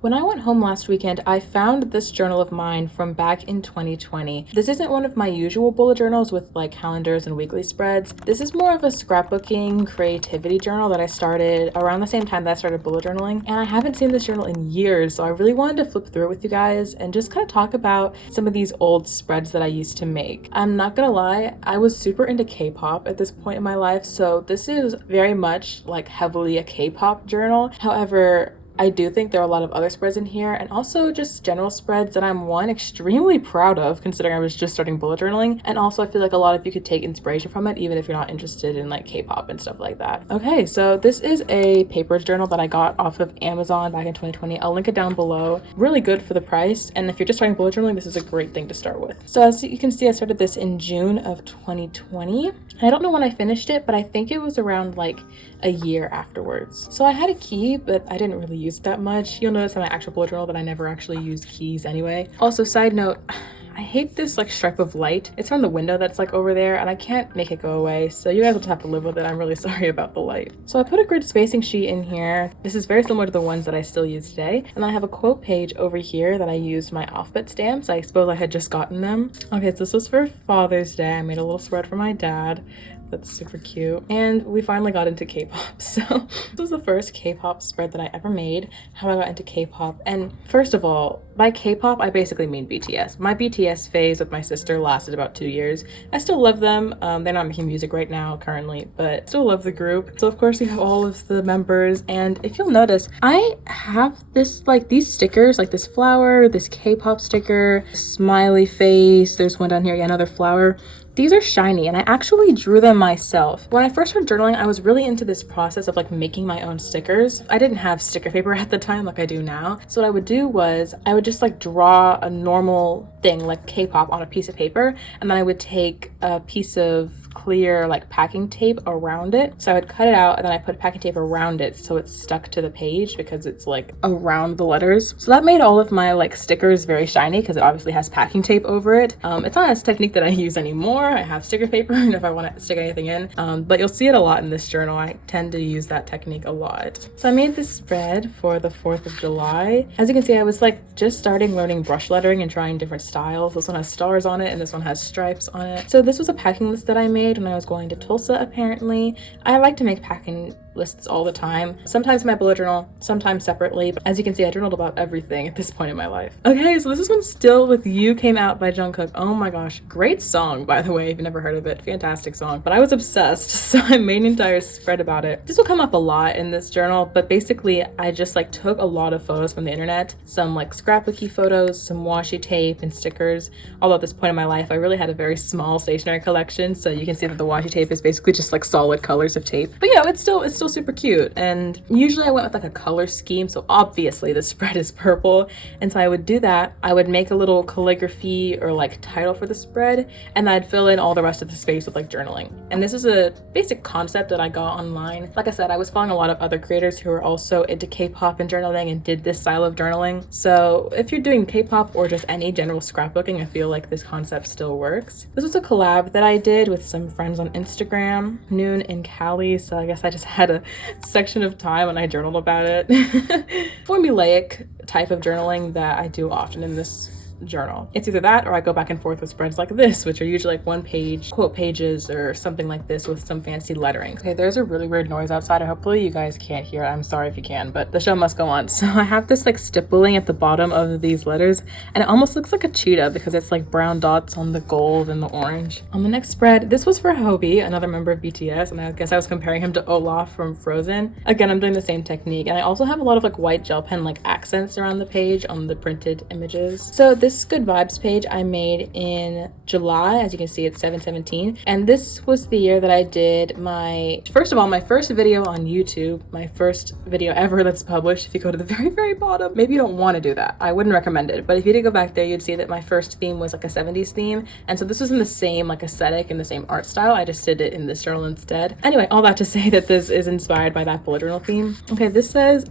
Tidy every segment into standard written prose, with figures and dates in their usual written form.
When I went home last weekend, I found this journal of mine from back in 2020. This isn't one of my usual bullet journals with like calendars and weekly spreads. This is more of a scrapbooking creativity journal that I started around the same time that I started bullet journaling. And I haven't seen this journal in years, so I really wanted to flip through it with you guys and just kind of talk about some of these old spreads that I used to make. I'm not gonna lie, I was super into K-pop at this point in my life, so this is very much like heavily a K-pop journal. However, I do think there are a lot of other spreads in here, and also just general spreads that I'm extremely proud of, considering I was just starting bullet journaling, and also I feel like a lot of you could take inspiration from it even if you're not interested in like K-pop and stuff like that. Okay, so this is a paper journal that I got off of Amazon back in 2020. I'll link it down below. Really good for the price, and if you're just starting bullet journaling, this is a great thing to start with. So as you can see, I started this in June of 2020, and I don't know when I finished it, but I think it was around like a year afterwards. So I had a key, but I didn't really use it that much. You'll notice in my actual bullet journal that I never actually use keys anyway. Also, side note, I hate this like stripe of light. It's from the window that's like over there, and I can't make it go away, so you guys will just have to live with it. I'm really sorry about the light. So I put a grid spacing sheet in here. This is very similar to the ones that I still use today. And then I have a quote page over here that I used my alphabet stamps. I suppose I had just gotten them. Okay, so this was for Father's Day. I made a little spread for my dad. That's super cute. And we finally got into K-pop. So this was the first K-pop spread that I ever made, how I got into K-pop. And first of all, by K-pop, I basically mean BTS. My BTS phase with my sister lasted about 2 years. I still love them. They're not making music right now currently, but still love the group. So of course we have all of the members. And if you'll notice, I have this like these stickers, like this flower, this K-pop sticker, smiley face. There's one down here, yeah, another flower. These are shiny, and I actually drew them myself. When I first started journaling, I was really into this process of like making my own stickers. I didn't have sticker paper at the time like I do now. So what I would do was I would just like draw a normal thing like K-pop on a piece of paper, and then I would take a piece of clear like packing tape around it. So I would cut it out, and then I put packing tape around it so it's stuck to the page because it's like around the letters. So that made all of my like stickers very shiny because it obviously has packing tape over it. It's not a technique that I use anymore. I have sticker paper and if I want to stick anything in, but you'll see it a lot in this journal. I tend to use that technique a lot. So I made this spread for the 4th of July. As you can see, I was like just starting learning brush lettering and trying different styles. This one has stars on it and this one has stripes on it. So this was a packing list that I made when I was going to Tulsa, apparently. I like to make packing lists all the time, sometimes in my bullet journal, sometimes separately, but as you can see, I journaled about everything at this point in my life. Okay, so this is when Still With You came out by Jungkook. Oh my gosh, great song, by the way, if you've never heard of it. Fantastic song. But I was obsessed, so I made an entire spread about it. This will come up a lot in this journal, but basically I just like took a lot of photos from the internet, some like scrapbooky photos, some washi tape and stickers. Although at this point in my life, I really had a very small stationery collection, so you can see that the washi tape is basically just like solid colors of tape. But you know, it's still super cute. And usually I went with like a color scheme, so obviously the spread is purple, and so I would do that. I would make a little calligraphy or like title for the spread, and I'd fill in all the rest of the space with like journaling. And this is a basic concept that I got online. Like I said, I was following a lot of other creators who are also into K-pop and journaling and did this style of journaling. So if you're doing K-pop or just any general scrapbooking, I feel like this concept still works. This was a collab that I did with some friends on Instagram, Noon and Callie, so I guess I just had a section of time and I journaled about it. Formulaic type of journaling that I do often in this journal. It's either that or I go back and forth with spreads like this, which are usually like one page quote pages or something like this with some fancy lettering. Okay, there's a really weird noise outside. Hopefully you guys can't hear it. I'm sorry if you can, but the show must go on. So I have this like stippling at the bottom of these letters, and it almost looks like a cheetah because it's like brown dots on the gold and the orange. On the next spread, this was for Hobie, another member of BTS, and I guess I was comparing him to Olaf from Frozen. Again, I'm doing the same technique, and I also have a lot of like white gel pen like accents around the page on the printed images. So this Good Vibes page I made in July. As you can see, it's 7/17, and this was the year that I did my first video on YouTube, my first video ever that's published. If you go to the very bottom, maybe you don't want to do that, I wouldn't recommend it, but if you did go back there, you'd see that my first theme was like a 70s theme, and so this was in the same like aesthetic and the same art style. I just did it in this journal instead. Anyway, all that to say that this is inspired by that bullet journal theme. Okay, this says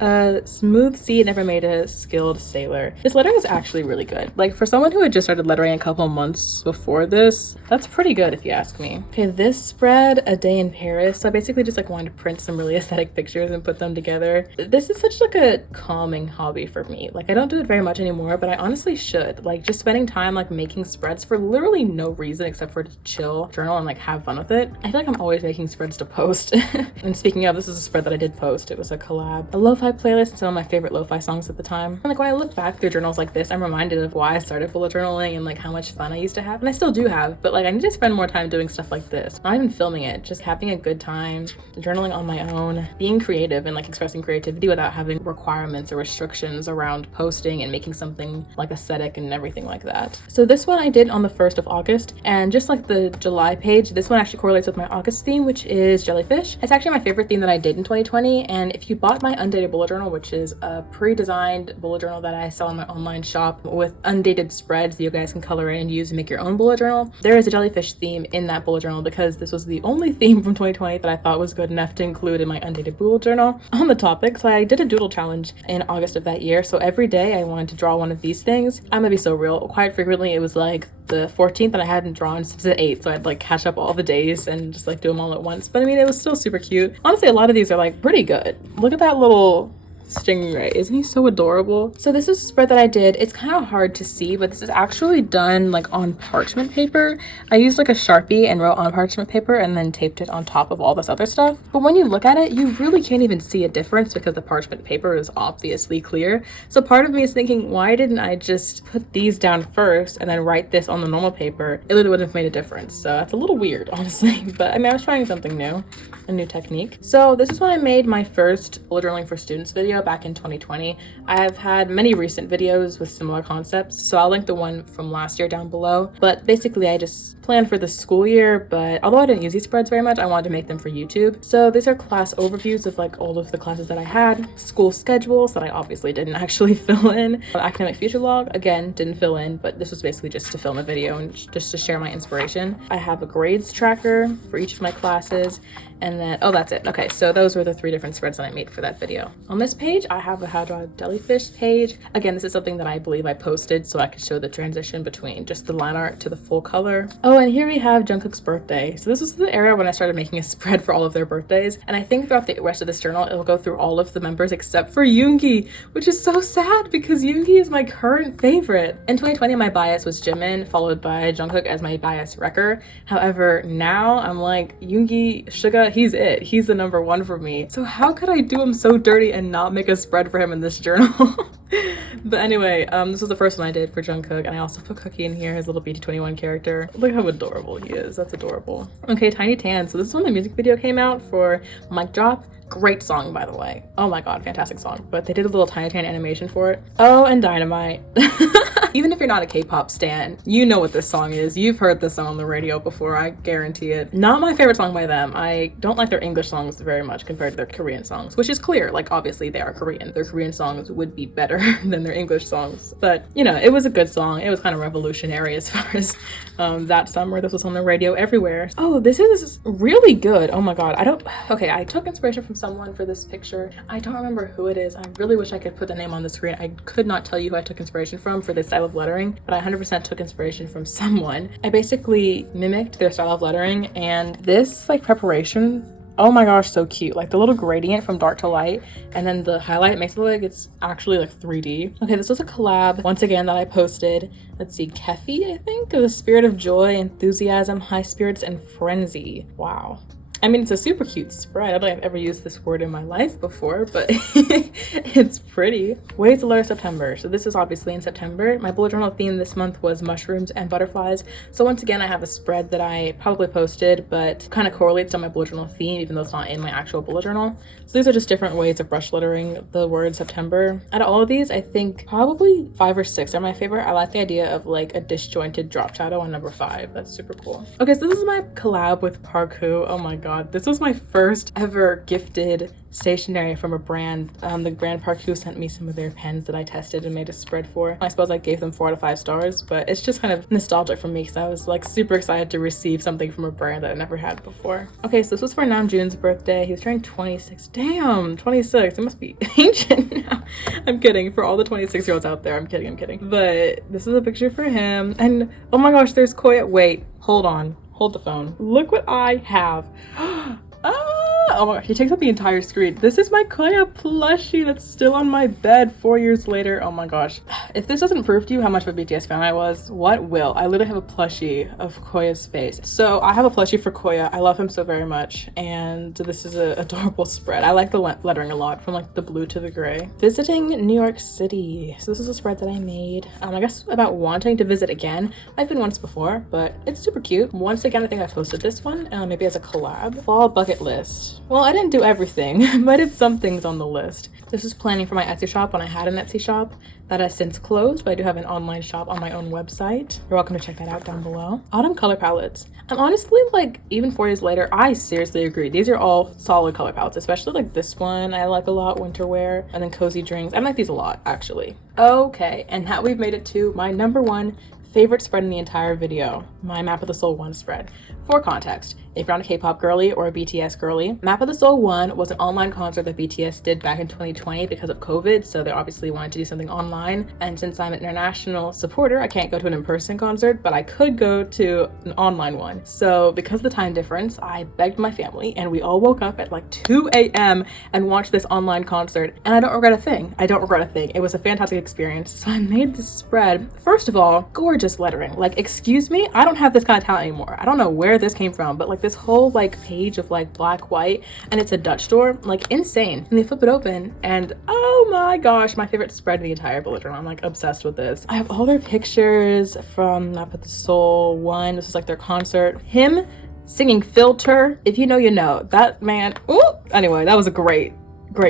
smooth sea never made a skilled sailor. This lettering is actually really good. Like Like, for someone who had just started lettering a couple months before this, that's pretty good if you ask me. Okay, this spread, A Day in Paris. So I basically just like wanted to print some really aesthetic pictures and put them together. This is such like a calming hobby for me. Like, I don't do it very much anymore, but I honestly should. Like, just spending time like making spreads for literally no reason except for to chill, journal, and like have fun with it. I feel like I'm always making spreads to post. And speaking of, this is a spread that I did post. It was a collab, a lo-fi playlist, and some of my favorite lo-fi songs at the time. And like when I look back through journals like this, I'm reminded of why I started bullet journaling and like how much fun I used to have. And I still do have, but like I need to spend more time doing stuff like this. Not even filming it, just having a good time, journaling on my own, being creative and like expressing creativity without having requirements or restrictions around posting and making something like aesthetic and everything like that. So this one I did on the 1st of August, and just like the July page, this one actually correlates with my August theme, which is jellyfish. It's actually my favorite theme that I did in 2020, and if you bought my undated bullet journal, which is a pre-designed bullet journal that I sell on my online shop with undated spreads that you guys can color in and use to make your own bullet journal, there is a jellyfish theme in that bullet journal because this was the only theme from 2020 that I thought was good enough to include in my undated bullet journal on the topic. So I did a doodle challenge in August of that year. So every day I wanted to draw one of these things. I'm gonna be so real. Quite frequently it was like the 14th and I hadn't drawn since the 8th, so I'd like catch up all the days and just like do them all at once. But I mean, it was still super cute. Honestly, a lot of these are like pretty good. Look at that little stingray, isn't he so adorable? So this is a spread that I did. It's kind of hard to see, but this is actually done like on parchment paper. I used like a Sharpie and wrote on parchment paper and then taped it on top of all this other stuff. But when you look at it, you really can't even see a difference because the parchment paper is obviously clear. So part of me is thinking, why didn't I just put these down first and then write this on the normal paper? It literally wouldn't have made a difference. So that's a little weird, honestly. But I mean, I was trying something new, a new technique. So this is when I made my first bullet journaling for students video back in 2020. I have had many recent videos with similar concepts, so I'll link the one from last year down below. But basically I just planned for the school year, but although I didn't use these spreads very much, I wanted to make them for YouTube. So these are class overviews of like all of the classes that I had, school schedules that I obviously didn't actually fill in, academic future log, again, didn't fill in, but this was basically just to film a video and just to share my inspiration. I have a grades tracker for each of my classes, and then, oh, that's it. Okay, so those were the 3 different spreads that I made for that video. On this page, I have a how to draw a jellyfish page. Again, this is something that I believe I posted so I could show the transition between just the line art to the full color. Oh, and here we have Jungkook's birthday. So this was the era when I started making a spread for all of their birthdays. And I think throughout the rest of this journal, it'll go through all of the members except for Yoongi, which is so sad because Yoongi is my current favorite. In 2020, my bias was Jimin, followed by Jungkook as my bias wrecker. However, now I'm like, Yoongi, Suga, he's it. He's the number 1 for me. So how could I do him so dirty and not make a spread for him in this journal? But anyway, this was the first one I did for Jungkook, and I also put Cookie in here, his little BT21 character. Look how adorable he is. That's adorable. Okay, Tiny Tan. So this is when the music video came out for Mic Drop. Great song, by the way. Oh my god, fantastic song. But they did a little Tiny Tan animation for it. Oh, and Dynamite. Even if you're not a K-pop stan, you know what this song is. You've heard this song on the radio before, I guarantee it. Not my favorite song by them. I don't like their English songs very much compared to their Korean songs, which is clear. Like, obviously they are Korean. Their Korean songs would be better than their English songs. But, you know, it was a good song. It was kind of revolutionary as far as that summer. This was on the radio everywhere. Oh, this is really good. Oh my god. Okay, I took inspiration from someone for this picture. I don't remember who it is. I really wish I could put the name on the screen. I could not tell you who I took inspiration from for this style of lettering, but I 100% took inspiration from someone. I basically mimicked their style of lettering, and this like preparation, oh my gosh, so cute. Like the little gradient from dark to light, and then the highlight makes it look like it's actually like 3D. Okay, this was a collab, once again, that I posted. Let's see, Kefi, I think? The spirit of joy, enthusiasm, high spirits, and frenzy. Wow. I mean, it's a super cute spread. I don't think I've ever used this word in my life before, but it's pretty. Ways to learn September. So this is obviously in September. My bullet journal theme this month was mushrooms and butterflies. So once again, I have a spread that I probably posted, but kind of correlates to my bullet journal theme, even though it's not in my actual bullet journal. So these are just different ways of brush lettering the word September. Out of all of these, I think probably 5 or 6 are my favorite. I like the idea of like a disjointed drop shadow on number 5. That's super cool. Okay, so this is my collab with Parku. Oh my god. god, this was my first ever gifted stationery from a brand. The brand Parku sent me some of their pens that I tested and made a spread for. I suppose I gave them 4 out of 5 stars, but it's just kind of nostalgic for me because I was like super excited to receive something from a brand that I never had before. Okay, so this was for Namjoon's birthday. He was turning 26. Damn, 26. It must be ancient now. I'm kidding. For all the 26-year-olds out there, I'm kidding. But this is a picture for him. And oh my gosh, there's Koya. Wait, hold on. Hold the phone. Look what I have. Oh my gosh, he takes up the entire screen. This is my Koya plushie that's still on my bed 4 years later. Oh my gosh. If this doesn't prove to you how much of a BTS fan I was, what will? I literally have a plushie of Koya's face. So I have a plushie for Koya. I love him so very much. And this is an adorable spread. I like the lettering a lot, from like the blue to the gray. Visiting New York City. So this is a spread that I made. I guess about wanting to visit again. I've been once before, but it's super cute. Once again, I think I posted this one, maybe as a collab. Fall bucket list. Well, I didn't do everything, but I did some things on the list. This is planning for my Etsy shop when I had an Etsy shop. That has since closed, but I do have an online shop on my own website. You're welcome to check that out down below. Autumn color palettes. And honestly, like, even 4 years later, I seriously agree. These are all solid color palettes, especially like this one I like a lot, winter wear, and then cozy drinks. I like these a lot, actually. Okay, and now we've made it to my number 1 favorite spread in the entire video, my Map of the Soul 1 spread. For context, if you're not a K-pop girly or a BTS girly, Map of the Soul 1 was an online concert that BTS did back in 2020 because of COVID, so they obviously wanted to do something online. And since I'm an international supporter, I can't go to an in-person concert, but I could go to an online one. So because of the time difference, I begged my family and we all woke up at like 2 a.m. and watched this online concert, and I don't regret a thing. It was a fantastic experience. So I made this spread. First of all, gorgeous lettering. Like, excuse me, I don't have this kind of talent anymore. I don't know where this came from, but like this whole like page of like black, white, and it's a Dutch store, like insane. And they flip it open and oh my gosh, my favorite spread in the entire bullet journal. I'm like obsessed with this. I have all their pictures from Map of the Soul 1. This is like their concert. Him singing Filter. If you know, you know. That man, ooh. Anyway, that was a great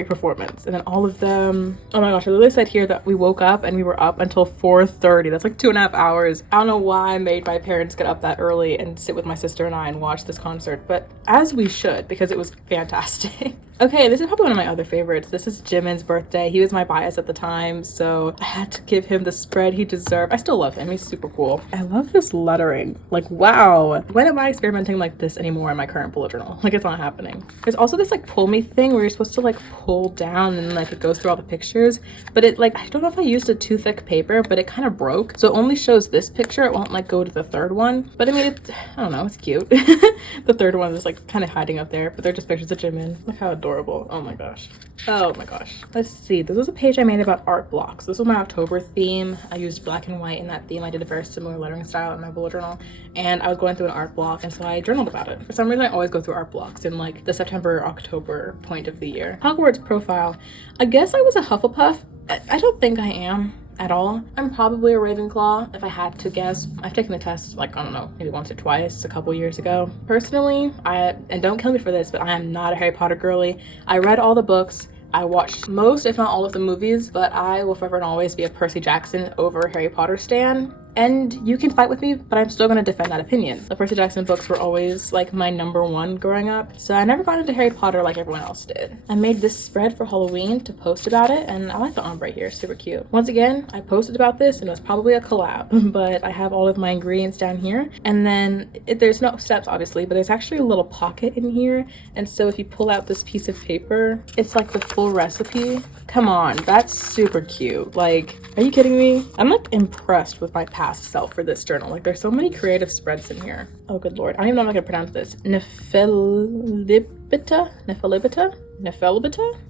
performance. And then all of them, oh my gosh, I literally said here that we woke up and we were up until 4:30. That's like 2.5 hours. I don't know why I made my parents get up that early and sit with my sister and I and watch this concert, but as we should, because it was fantastic. Okay, this is probably one of my other favorites. This is Jimin's birthday. He was my bias at the time, so I had to give him the spread he deserved. I still love him. He's super cool. I love this lettering. Like, wow. When am I experimenting like this anymore in my current bullet journal? Like, it's not happening. There's also this like pull me thing where you're supposed to like pull down and like it goes through all the pictures, but it like, I don't know if I used a too thick paper, but it kind of broke. So it only shows this picture. It won't like go to the third one. But I mean, I don't know, it's cute. The third one is like kind of hiding up there, but they're just pictures of Jimin. Look how adorable. Oh my gosh. Let's see. This was a page I made about art blocks. This was my October theme. I used black and white in that theme. I did a very similar lettering style in my bullet journal, and I was going through an art block, and so I journaled about it. For some reason, I always go through art blocks in like the September, October point of the year. Hogwarts profile. I guess I was a Hufflepuff. I don't think I am at all. I'm probably a Ravenclaw if I had to guess. I've taken the test like, I don't know, maybe once or twice a couple years ago. Personally, and don't kill me for this, but I am not a Harry Potter girly. I read all the books. I watched most, if not all of the movies, but I will forever and always be a Percy Jackson over Harry Potter stan. And you can fight with me, but I'm still gonna defend that opinion. The Percy Jackson books were always like my number 1 growing up, so I never got into Harry Potter like everyone else did. I made this spread for Halloween to post about it, and I like the ombre here, super cute. Once again, I posted about this and it was probably a collab, but I have all of my ingredients down here. And then there's no steps obviously, but there's actually a little pocket in here. And so if you pull out this piece of paper, it's like the full recipe. Come on, that's super cute. Like, are you kidding me? I'm like impressed with my past self for this journal. Like, there's so many creative spreads in here. Oh good lord, I don't even know if I can pronounce this. Nephelibita.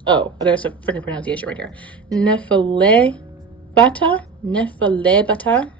Oh, there's a freaking pronunciation right here. Nephelibata.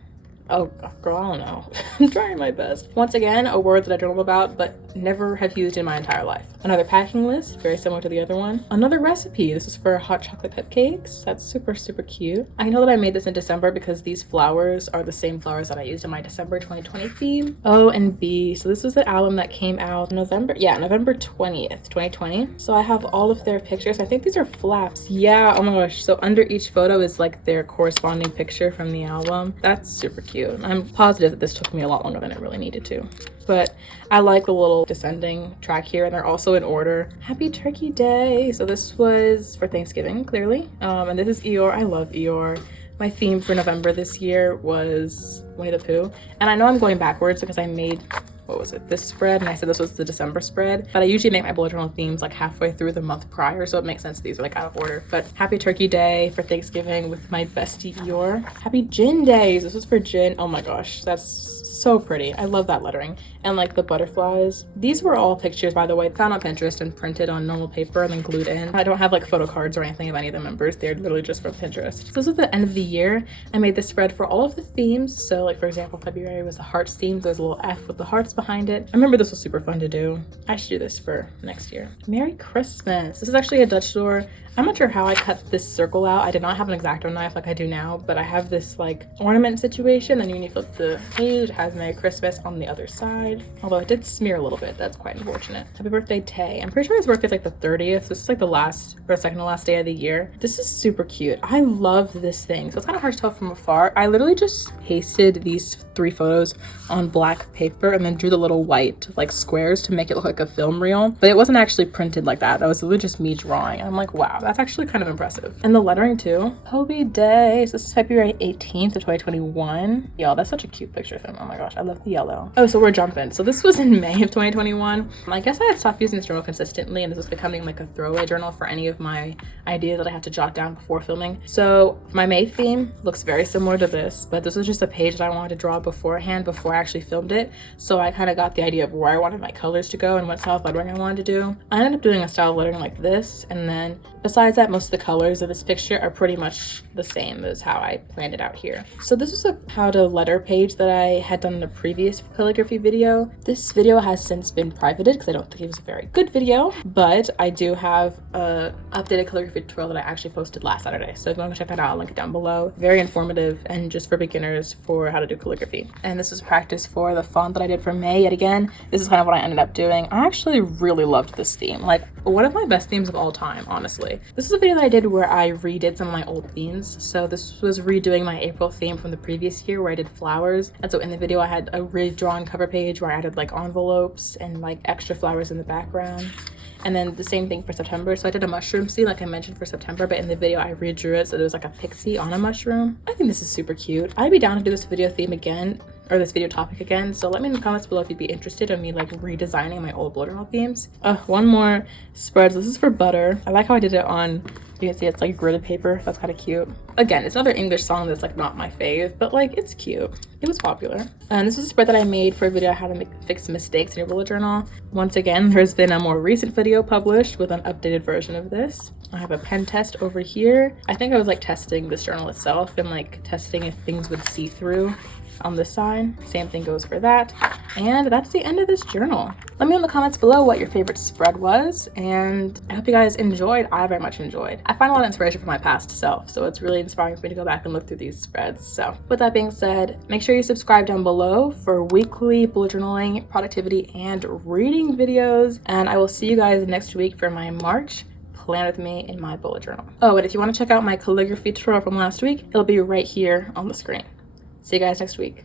Oh girl, I don't know. I'm trying my best. Once again, a word that I journaled about but never have used in my entire life. Another packing list, very similar to the other one. Another recipe. This is for hot chocolate cupcakes. That's super cute. I know that I made this in December because these flowers are the same flowers that I used in my December 2020 theme. O and B. So this was the album that came out November 20th, 2020. So I have all of their pictures. I think these are flaps. Yeah, oh my gosh. So under each photo is like their corresponding picture from the album. That's super cute. I'm positive that this took me a lot longer than it really needed to. but I like the little descending track here, and they're also in order. Happy Turkey Day. So this was for Thanksgiving, clearly. And this is Eeyore. I love Eeyore. My theme for November this year was Winnie the Pooh. And I know I'm going backwards because I made, what was it, this spread, and I said this was the December spread, but I usually make my bullet journal themes like halfway through the month prior, so it makes sense these are like out of order. But Happy Turkey Day for Thanksgiving with my bestie Eeyore. Happy Gin Days. This was for Gin. Oh my gosh, that's so pretty. I love that lettering. And like the butterflies. These were all pictures, by the way, found on Pinterest and printed on normal paper and then glued in. I don't have like photo cards or anything of any of the members. They're literally just from Pinterest. So this was the end of the year. I made this spread for all of the themes. So like, for example, February was the hearts theme. There's a little F with the hearts behind it. I remember this was super fun to do. I should do this for next year. Merry Christmas. This is actually a Dutch door. I'm not sure how I cut this circle out. I did not have an X-Acto knife like I do now, but I have this like ornament situation, and when you flip the page, it has Merry Christmas on the other side. Although it did smear a little bit. That's quite unfortunate. Happy birthday, Tay. I'm pretty sure his birthday is like the 30th. This is like the last or second to last day of the year. This is super cute. I love this thing. So it's kind of hard to tell from afar. I literally just pasted these 3 photos on black paper and then drew the little white like squares to make it look like a film reel, but it wasn't actually printed like that. That was literally just me drawing, and I'm like, wow, that's actually kind of impressive. And the lettering too. Hobie Day. So this is February 18th of 2021. Yo, that's such a cute picture of him. Oh my gosh, I love the yellow. Oh, so we're jumping. So this was in May of 2021. I guess I had stopped using this journal consistently, and this was becoming like a throwaway journal for any of my ideas that I had to jot down before filming. So my May theme looks very similar to this, but this was just a page that I wanted to draw beforehand before I actually filmed it. So I kind of got the idea of where I wanted my colors to go and what style of lettering I wanted to do. I ended up doing a style of lettering like this, and then besides that, most of the colors of this picture are pretty much the same as how I planned it out here. So this was a how to letter page that I had done in a previous calligraphy video. This video has since been privated because I don't think it was a very good video, but I do have a updated calligraphy tutorial that I actually posted last Saturday. So if you want to check that out, I'll link it down below. Very informative and just for beginners for how to do calligraphy. And this is practice for the font that I did for May. Yet again, this is kind of what I ended up doing. I actually really loved this theme. Like, one of my best themes of all time, honestly. This is a video that I did where I redid some of my old themes. So this was redoing my April theme from the previous year where I did flowers. And so in the video I had a redrawn cover page where I added like envelopes and like extra flowers in the background. And then the same thing for September. So I did a mushroom scene like I mentioned for September, but in the video I redrew it so there was like a pixie on a mushroom. I think this is super cute. I'd be down to do this video theme again, or this video topic again, so let me in the comments below if you'd be interested in me like redesigning my old bullet journal themes. One more spread. So this is for butter. I like how I did it on, you can see it's like gridded paper. That's kind of cute. Again, it's another English song that's like not my fave, but like it's cute. It was popular. And this is a spread that I made for a video on how to fix mistakes in your bullet journal. Once again, there's been a more recent video published with an updated version of this. I have a pen test over here. I think I was like testing this journal itself and like testing if things would see through on this side. Same thing goes for that. And that's the end of this journal. Let me know in the comments below what your favorite spread was, and I hope you guys enjoyed. I very much enjoyed. I find a lot of inspiration from my past self, so it's really inspiring for me to go back and look through these spreads. So with that being said, make sure you subscribe down below for weekly bullet journaling, productivity, and reading videos, and I will see you guys next week for my March Plan With Me in my bullet journal. Oh, and if you want to check out my calligraphy tutorial from last week, it'll be right here on the screen. See you guys next week.